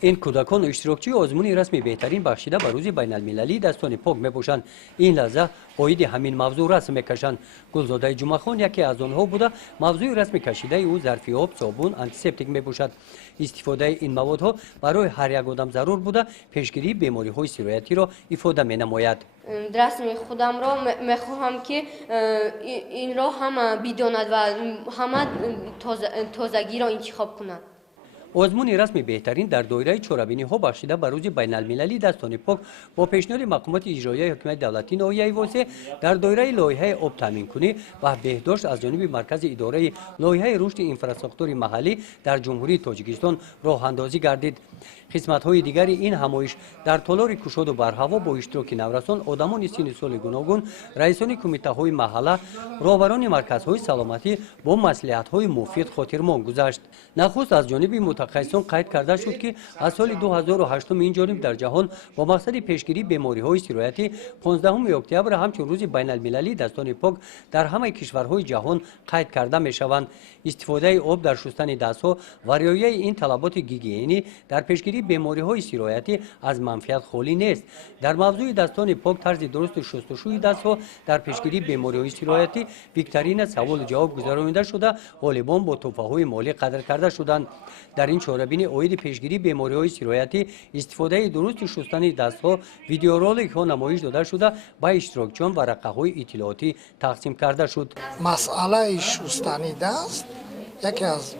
این کودکان اشتراکچی آزمون رسمی بهترین بخشیده به روز بین المللی دستان پاک میپوشند. این لحظه قاید همین موضوع رسم میکشند. گلزاده جمعه خان یکی از آنها بوده. موضوع رسمی کشیده او ظرفی آب، صابون، آنتیسپتیک میپوشد. استفاده این موادها برای هر یک آدم ضرور بوده. پیشگیری بیماری های سرایتی را ifade مینماید. رسم خودم را میخواهم که این را همه بداند و همه تازگی را انتخاب کنند. آزمون رسمی بهترین در دایره چهاربینی ها بخشیده به روز بین المللی دستان پاک با پیشنهاد مقامات اجرایی حکومت دولتی ناحیه واسه در دایره لایحه آب تامین کنی و بهداشت از جانب مرکز اداره لایحه رشد اینفراستراکچور محلی در جمهوری تاجیکستان راه اندازی گردید. قسمت های دیگر این همایش در تالار کشاد و برهوا با اشتراک نورسان، آدمان سن سال گوناگون، رئیسان کمیته های محله، رهبران مرکزهای سلامتی با مصلحت های مفید خاطرمان گذشت. نخست از جانب متخصصان قید کرده شد که از سال 2008 این جانب در جهان با مقصد پیشگیری بیماری های سرایتی 15 اکتبر همچون روز بین المللی دستان پاک در همه کشورهای جهان قید کرده می شوند. استفاده آب در شستن دستها و رعایت این طلبات گیگینی در پیشگیری بیماری های سرایتی از منفعت خالی نیست. در موضوع دستان پاک طرز درست شستشوی دستها در پیشگیری بیماری های سرایتی ویکتورین سوال جواب گذرانیده شده، غالبان با تحفه های مالی قدر کرده شدند. در این چهاربین عاید پیشگیری بیماری های سرایتی استفاده درست شستن دستها ویدیو رولینگ ها نمایش داده شده به اشتراکچیان و رقه های اطلاعاتی تقسیم کرده شد. مسئله شستن دست یکی از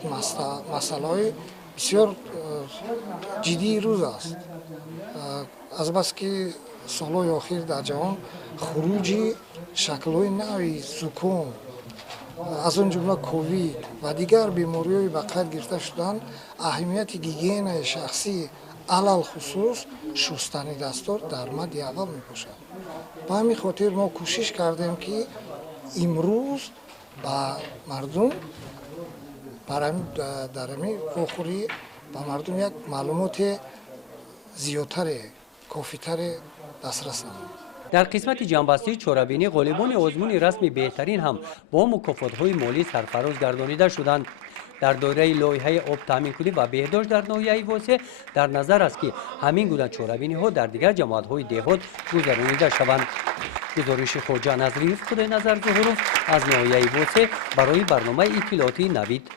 مسائل بسیار جدی روز است. از بس که سالهای اخیر در جهان خروجی شکل‌های نوی زکام از اون جمله کووید و دیگر بیماری‌های به قید گرفته شدن اهمیت گیگین شخصی علل خصوص شستن دستار در مد اول می‌باشد. به همین خاطر ما کوشش کردیم که امروز با مردم در این واخوری با مردم یک معلومات زیادتر کافی‌تر دسترس نمود. در قسمت جنبسته چهاربینی غالبان آزمون رسمی بهترین هم با مکافات‌های مالی سرفراز گردانیده شدند. در دایره لایحه آب تامین کنی و بهداشت در ناحیه واسه در نظر است که همین گونه چهاربینی ها در دیگر جماعت‌های دهات گذرانیده شوند. گزارش خواجه نظری خدای نظر ظهورов از ناحیه واسه برای برنامه اطلاعاتی نوید.